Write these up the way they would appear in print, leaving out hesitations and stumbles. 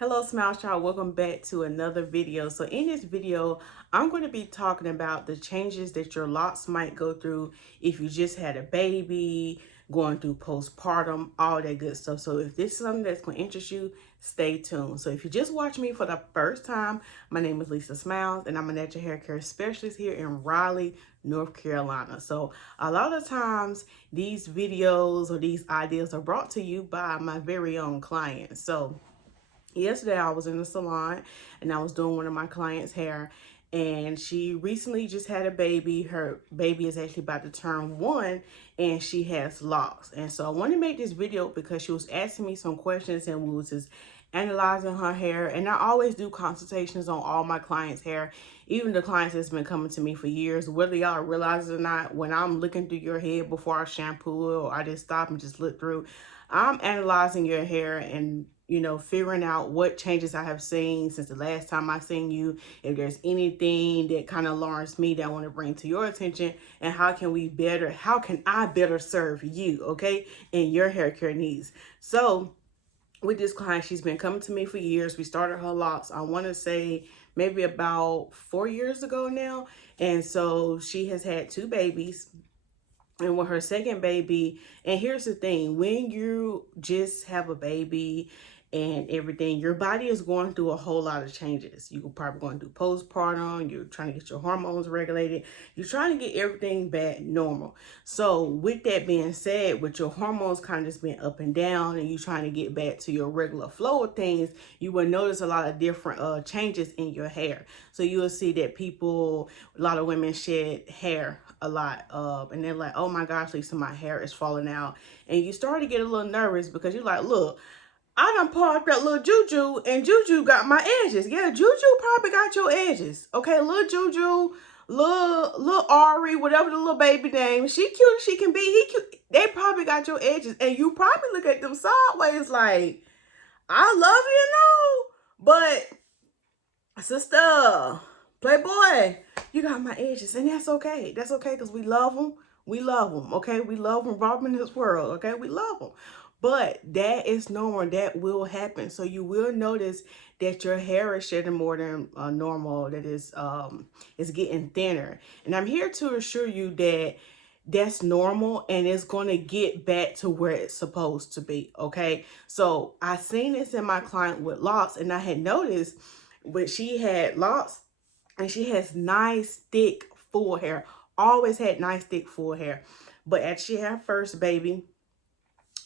Hello, Smile Child. Welcome back to another video. So in this video, I'm going to be talking about the changes that your locks might go through if you just had a baby, going through postpartum, all that good stuff. So if this is something that's going to interest you, stay tuned. So if you just watch me for the first time, my name is Lisa Smiles and I'm a natural hair care specialist here in Raleigh, North Carolina. So a lot of times these videos or these ideas are brought to you by my very own clients. So yesterday I was in the salon and I was doing one of my clients' hair, and she recently just had a baby. Her baby is actually about to turn 1 and she has locks. And so I wanted to make this video because she was asking me some questions and we was just analyzing her hair. And I always do consultations on all my clients' hair, even the clients that's been coming to me for years, whether y'all realize it or not. When I'm looking through your head before I shampoo it or I just stop and just look through, I'm analyzing your hair and figuring out what changes I have seen since the last time I seen you, if there's anything that kind of alarms me that I want to bring to your attention, and how can I better serve you, okay, and your hair care needs. So with this client, she's been coming to me for years. We started her locks, I want to say maybe about 4 years ago now. And so she has had 2 babies, and with her second baby, and here's the thing, when you just have a baby and everything, your body is going through a whole lot of changes. You're probably going through postpartum, you're trying to get your hormones regulated, you're trying to get everything back normal. So with that being said, with your hormones kind of just being up and down and you trying to get back to your regular flow of things, you will notice a lot of different changes in your hair. So you will see that a lot of women shed hair a lot, and they're like, oh my gosh, Lisa, my hair is falling out. And you start to get a little nervous because you're like, look, I done parked that little Juju and Juju got my edges. Yeah, Juju probably got your edges. Okay, little Juju, little Ari, whatever the little baby name, she cute as she can be, he cute. They probably got your edges. And you probably look at them sideways like, I love you, but sister, playboy, you got my edges. And that's okay. That's okay because we love them. We love them, okay? We love them robbing this world, okay? We love them. But that is normal. That will happen. So you will notice that your hair is shedding more than normal. That is getting thinner. And I'm here to assure you that that's normal and it's going to get back to where it's supposed to be, okay? So I seen this in my client with locks, and I had noticed when she had locks and she has nice, thick, full hair. Always had nice, thick, full hair. But as she had her first baby,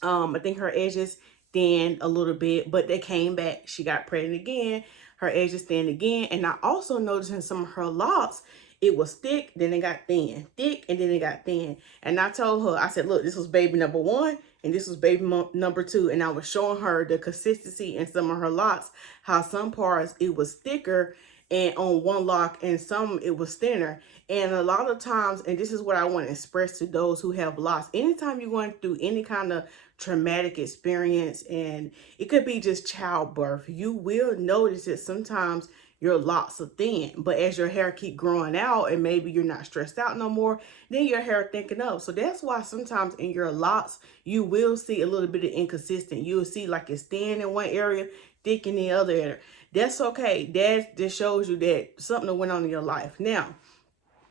I think her edges thinned a little bit, but they came back. She got pregnant again. Her edges thinned again. And I also noticed in some of her locks, it was thick, then it got thin. Thick, and then it got thin. And I told her, I said, look, this was baby number 1, and this was baby number 2. And I was showing her the consistency in some of her locks, how some parts it was thicker and on one lock, and some it was thinner. And a lot of times, and this is what I want to express to those who have locks, anytime you're going through any kind of traumatic experience, and it could be just childbirth, you will notice that sometimes your locks are thin, but as your hair keep growing out and maybe you're not stressed out no more, then your hair thinking up. So that's why sometimes in your locks you will see a little bit of inconsistent. You'll see like it's thin in one area, thick in the other area. That's okay. That just shows you that something went on in your life. Now,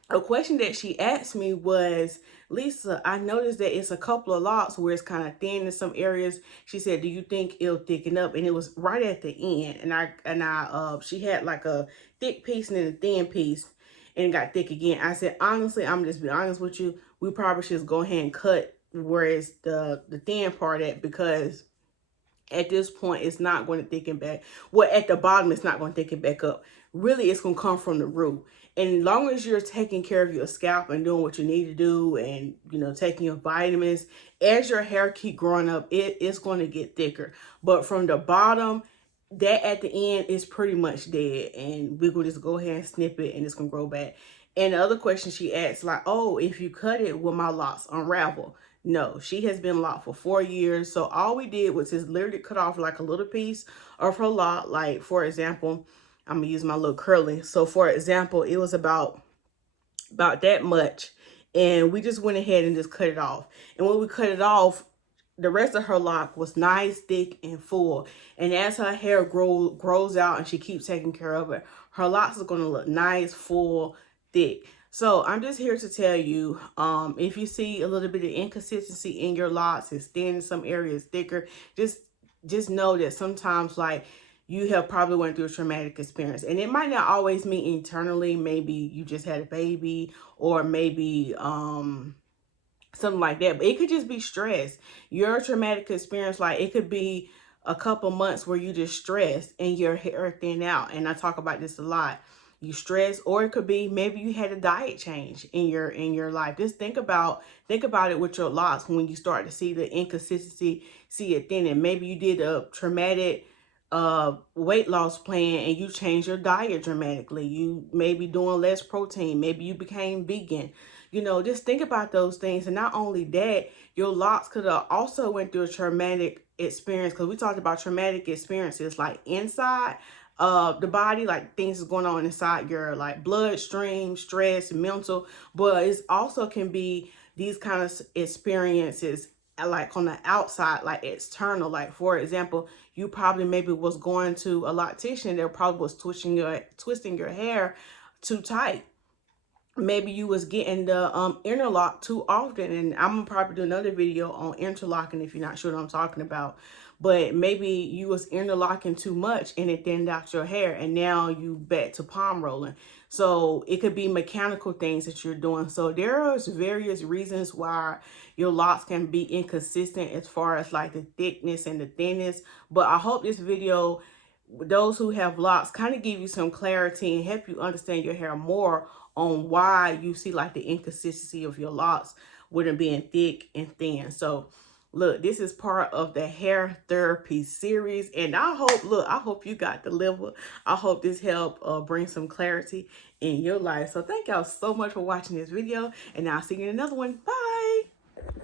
a question that she asked me was, Lisa, I noticed that it's a couple of locks where it's kind of thin in some areas. She said, do you think it'll thicken up? And it was right at the end. She had like a thick piece and then a thin piece, and it got thick again. I said, honestly, I'm just be honest with you. We probably should just go ahead and cut where it's the thin part at, because at this point it's not going to thicken back. Well, at the bottom it's not going to thicken back up. Really, it's going to come from the root. And as long as you're taking care of your scalp and doing what you need to do, and taking your vitamins, as your hair keep growing up, it's going to get thicker. But from the bottom, that at the end is pretty much dead, and we're going to just go ahead and snip it and it's going to grow back. And the other question she asked, like, oh, if you cut it, will my locks unravel? No, she has been locked for 4 years. So all we did was just literally cut off like a little piece of her lock. Like, for example, I'm gonna use my little curly. So for example, it was about that much. And we just went ahead and just cut it off. And when we cut it off, the rest of her lock was nice, thick, and full. And as her hair grows out and she keeps taking care of it, her locks are going to look nice, full, thick. So I'm just here to tell you, if you see a little bit of inconsistency in your locks, it's thin, some areas thicker, just know that sometimes, like, you have probably went through a traumatic experience, and it might not always mean internally. Maybe you just had a baby, or maybe something like that, but it could just be stress. Your traumatic experience, like, it could be a couple months where you just stressed and your hair thin out, and I talk about this a lot. You stress, or it could be maybe you had a diet change in your life. Just think about it with your locks. When you start to see the inconsistency, see it thinning, maybe you did a traumatic weight loss plan and you changed your diet dramatically. You may be doing less protein, maybe you became vegan. You know, just think about those things. And not only that, your locks could have also went through a traumatic experience, because we talked about traumatic experiences like inside the body, like things is going on inside your like bloodstream, stress, mental, but it's also can be these kind of experiences like on the outside, like external. Like, for example, you probably maybe was going to a loctician that probably was twisting your hair too tight. Maybe you was getting the interlock too often, and I'm gonna probably do another video on interlocking if you're not sure what I'm talking about. But maybe you was interlocking too much and it thinned out your hair, and now you back to palm rolling. So it could be mechanical things that you're doing. So there are various reasons why your locks can be inconsistent as far as like the thickness and the thinness. But I hope this video, those who have locks, kind of give you some clarity and help you understand your hair more on why you see like the inconsistency of your locks with them being thick and thin. So look, this is part of the hair therapy series, and I hope you got delivered. I hope this helped bring some clarity in your life. So thank y'all so much for watching this video, and I'll see you in another one. Bye.